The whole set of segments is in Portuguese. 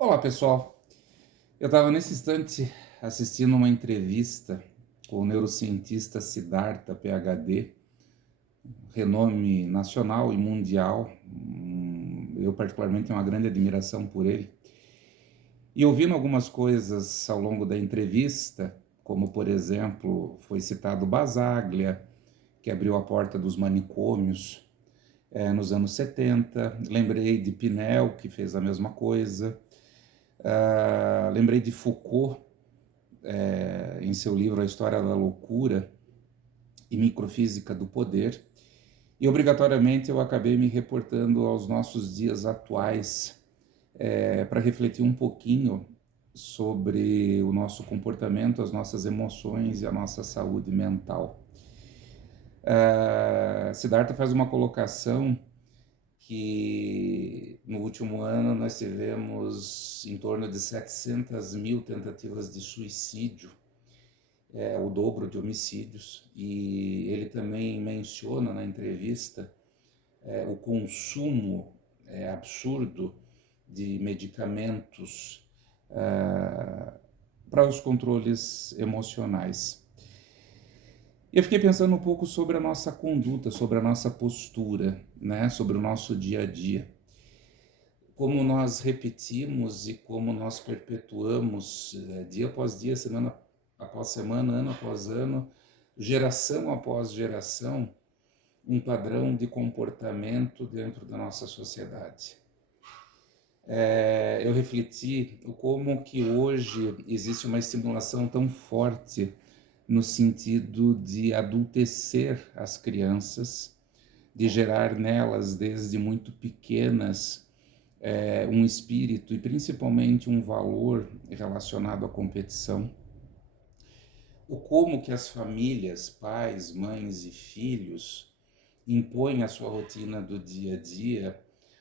Olá pessoal, eu estava nesse instante assistindo uma entrevista com o neurocientista Siddhartha, PhD, renome nacional e mundial. Eu particularmente tenho uma grande admiração por ele. E ouvindo algumas coisas ao longo da entrevista, como por exemplo, foi citado Basaglia, que abriu a porta dos manicômios nos anos 70. Lembrei de Pinel, que fez a mesma coisa. Lembrei de Foucault, em seu livro A História da Loucura e Microfísica do Poder, e obrigatoriamente eu acabei me reportando aos nossos dias atuais para refletir um pouquinho sobre o nosso comportamento, as nossas emoções e a nossa saúde mental. Siddhartha faz uma colocação que no último ano nós tivemos em torno de 700 mil tentativas de suicídio, o dobro de homicídios, e ele também menciona na entrevista o consumo absurdo de medicamentos para os controles emocionais. Eu fiquei pensando um pouco sobre a nossa conduta, sobre a nossa postura, né? Sobre o nosso dia a dia. Como nós repetimos e como nós perpetuamos dia após dia, semana após semana, ano após ano, geração após geração, um padrão de comportamento dentro da nossa sociedade. Eu refleti como que hoje existe uma estimulação tão forte no sentido de adultecer as crianças, de gerar nelas desde muito pequenas um espírito e principalmente um valor relacionado à competição. O como que as famílias, pais, mães e filhos impõem à sua rotina do dia a dia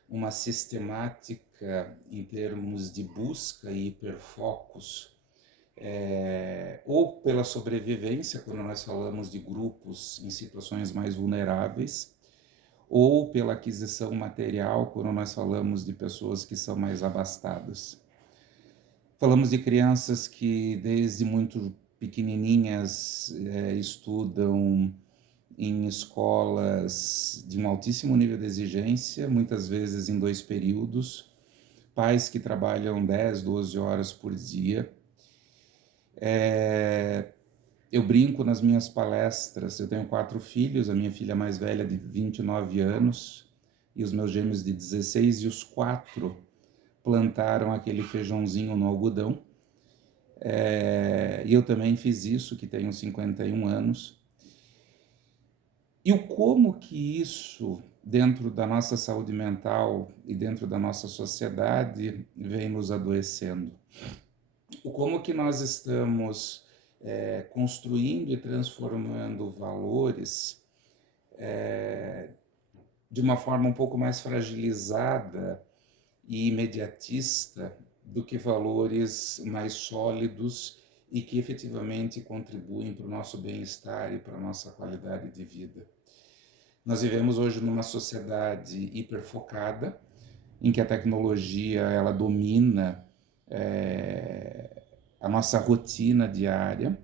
uma sistemática em termos de busca e hiperfocos, ou pela sobrevivência, quando nós falamos de grupos em situações mais vulneráveis, ou pela aquisição material, quando nós falamos de pessoas que são mais abastadas. Falamos de crianças que desde muito pequenininhas estudam em escolas de um altíssimo nível de exigência, muitas vezes em 2 períodos, pais que trabalham 10, 12 horas por dia. Eu brinco nas minhas palestras, eu tenho 4 filhos, a minha filha mais velha de 29 anos e os meus gêmeos de 16, e os 4 plantaram aquele feijãozinho no algodão. E eu também fiz isso, que tenho 51 anos. E o como que isso, dentro da nossa saúde mental e dentro da nossa sociedade, vem nos adoecendo. O como que nós estamos construindo e transformando valores de uma forma um pouco mais fragilizada e imediatista do que valores mais sólidos e que efetivamente contribuem para o nosso bem-estar e para a nossa qualidade de vida. Nós vivemos hoje numa sociedade hiperfocada, em que a tecnologia ela domina a nossa rotina diária.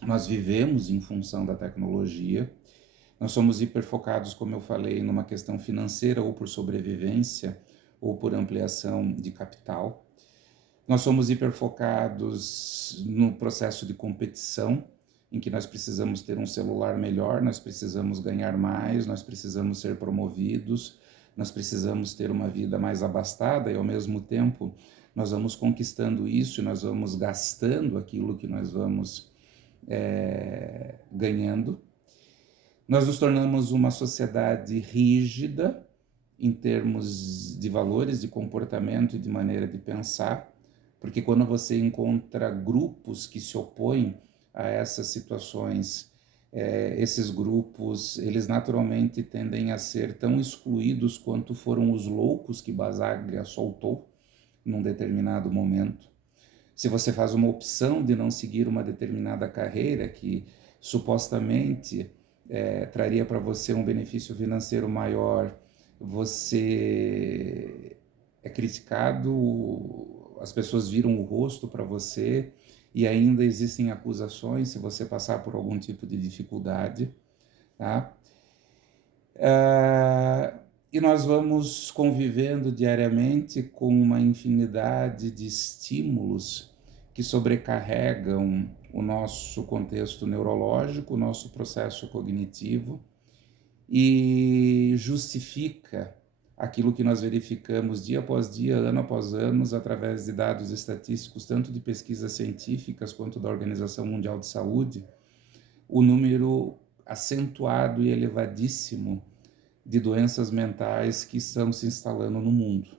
Nós vivemos em função da tecnologia. Nós somos hiperfocados, como eu falei, numa questão financeira, ou por sobrevivência, ou por ampliação de capital. Nós somos hiperfocados no processo de competição, em que nós precisamos ter um celular melhor, nós precisamos ganhar mais, nós precisamos ser promovidos, nós precisamos ter uma vida mais abastada, e ao mesmo tempo nós vamos conquistando isso e nós vamos gastando aquilo que nós vamos ganhando. Nós nos tornamos uma sociedade rígida em termos de valores, de comportamento e de maneira de pensar, porque quando você encontra grupos que se opõem a essas situações, esses grupos, eles naturalmente tendem a ser tão excluídos quanto foram os loucos que Basaglia soltou num determinado momento. Se você faz uma opção de não seguir uma determinada carreira que supostamente traria para você um benefício financeiro maior, você é criticado as pessoas viram o rosto para você e ainda existem acusações se você passar por algum tipo de dificuldade, tá? E nós vamos convivendo diariamente com uma infinidade de estímulos que sobrecarregam o nosso contexto neurológico, o nosso processo cognitivo e justifica aquilo que nós verificamos dia após dia, ano após ano, através de dados estatísticos, tanto de pesquisas científicas quanto da Organização Mundial de Saúde, o número acentuado e elevadíssimo de doenças mentais que estão se instalando no mundo.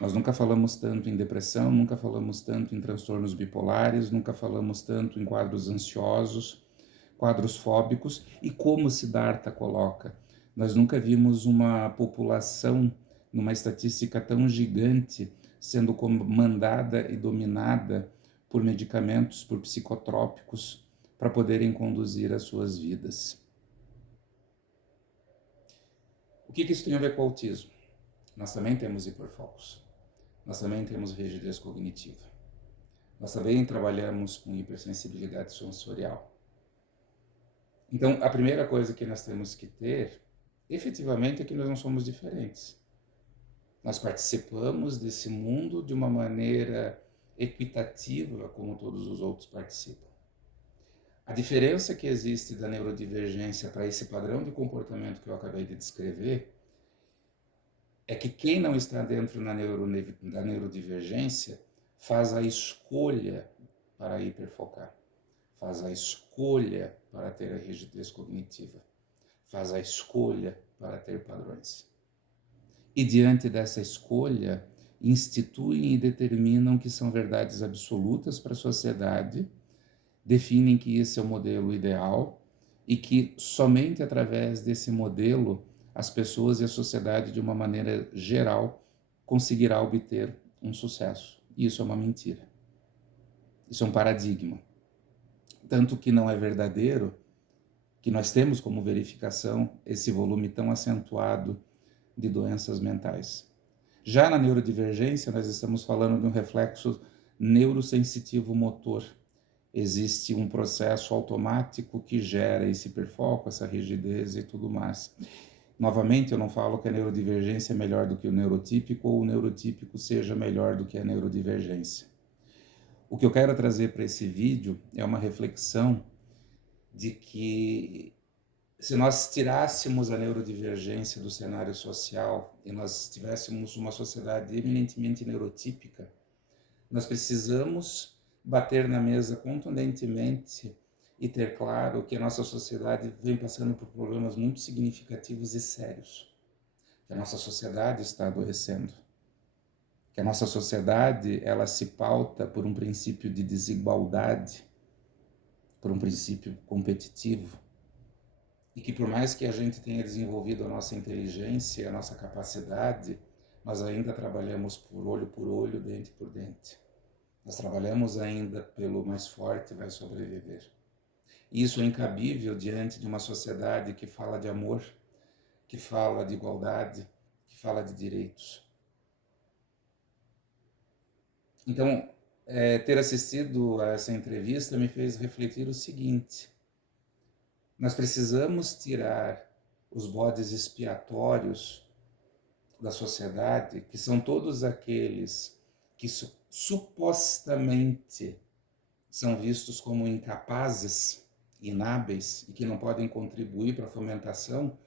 Nós nunca falamos tanto em depressão, nunca falamos tanto em transtornos bipolares, nunca falamos tanto em quadros ansiosos, quadros fóbicos, e como Siddhartha coloca, nós nunca vimos uma população numa estatística tão gigante sendo comandada e dominada por medicamentos, por psicotrópicos, para poderem conduzir as suas vidas. O que isso tem a ver com o autismo? Nós também temos hiperfocos. Nós também temos rigidez cognitiva. Nós também trabalhamos com hipersensibilidade sensorial. Então, a primeira coisa que nós temos que ter, efetivamente, é que nós não somos diferentes. Nós participamos desse mundo de uma maneira equitativa, como todos os outros participam. A diferença que existe da neurodivergência para esse padrão de comportamento que eu acabei de descrever é que quem não está dentro da neurodivergência faz a escolha para hiperfocar, faz a escolha para ter a rigidez cognitiva, faz a escolha para ter padrões. E diante dessa escolha, instituem e determinam que são verdades absolutas para a sociedade, definem que esse é o modelo ideal e que somente através desse modelo as pessoas e a sociedade, de uma maneira geral, conseguirá obter um sucesso. E isso é uma mentira. Isso é um paradigma. Tanto que não é verdadeiro que nós temos como verificação esse volume tão acentuado de doenças mentais. Já na neurodivergência, nós estamos falando de um reflexo neurosensitivo motor. Existe um processo automático que gera esse hiperfoco, essa rigidez e tudo mais. Novamente, eu não falo que a neurodivergência é melhor do que o neurotípico ou o neurotípico seja melhor do que a neurodivergência. O que eu quero trazer para esse vídeo é uma reflexão de que se nós tirássemos a neurodivergência do cenário social e nós tivéssemos uma sociedade eminentemente neurotípica, nós precisamos bater na mesa contundentemente e ter claro que a nossa sociedade vem passando por problemas muito significativos e sérios. Que a nossa sociedade está adoecendo. Que a nossa sociedade, ela se pauta por um princípio de desigualdade, por um princípio competitivo. E que por mais que a gente tenha desenvolvido a nossa inteligência, a nossa capacidade, nós ainda trabalhamos por olho, dente por dente. Nós trabalhamos ainda pelo mais forte vai sobreviver. E isso é incabível diante de uma sociedade que fala de amor, que fala de igualdade, que fala de direitos. Então, ter assistido a essa entrevista me fez refletir o seguinte: nós precisamos tirar os bodes expiatórios da sociedade, que são todos aqueles que supostamente são vistos como incapazes, inábeis e que não podem contribuir para a fomentação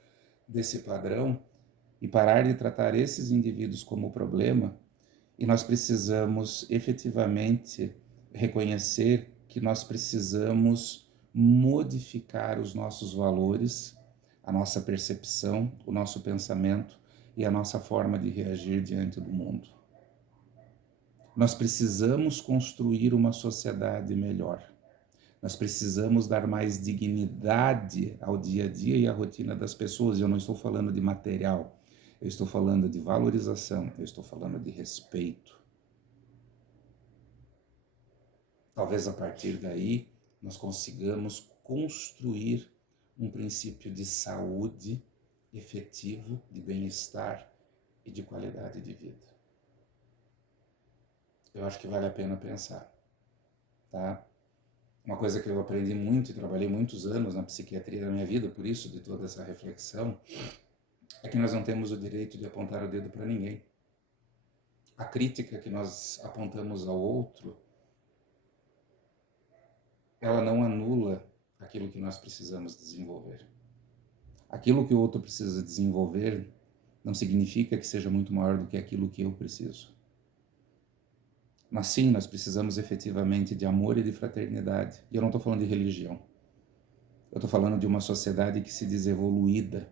desse padrão, e parar de tratar esses indivíduos como problema. E nós precisamos efetivamente reconhecer que nós precisamos modificar os nossos valores, a nossa percepção, o nosso pensamento e a nossa forma de reagir diante do mundo. Nós precisamos construir uma sociedade melhor. Nós precisamos dar mais dignidade ao dia a dia e à rotina das pessoas. Eu não estou falando de material, eu estou falando de valorização, eu estou falando de respeito. Talvez a partir daí nós consigamos construir um princípio de saúde efetivo, de bem-estar e de qualidade de vida. eu acho que vale a pena pensar, tá? Uma coisa que eu aprendi muito e trabalhei muitos anos na psiquiatria da minha vida, por isso de toda essa reflexão, é que nós não temos o direito de apontar o dedo para ninguém. A crítica que nós apontamos ao outro, ela não anula aquilo que nós precisamos desenvolver. Aquilo que o outro precisa desenvolver não significa que seja muito maior do que aquilo que eu preciso. Mas sim, nós precisamos efetivamente de amor e de fraternidade. E eu não estou falando de religião. Eu estou falando de uma sociedade que se diz evoluída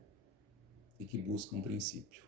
e que busca um princípio.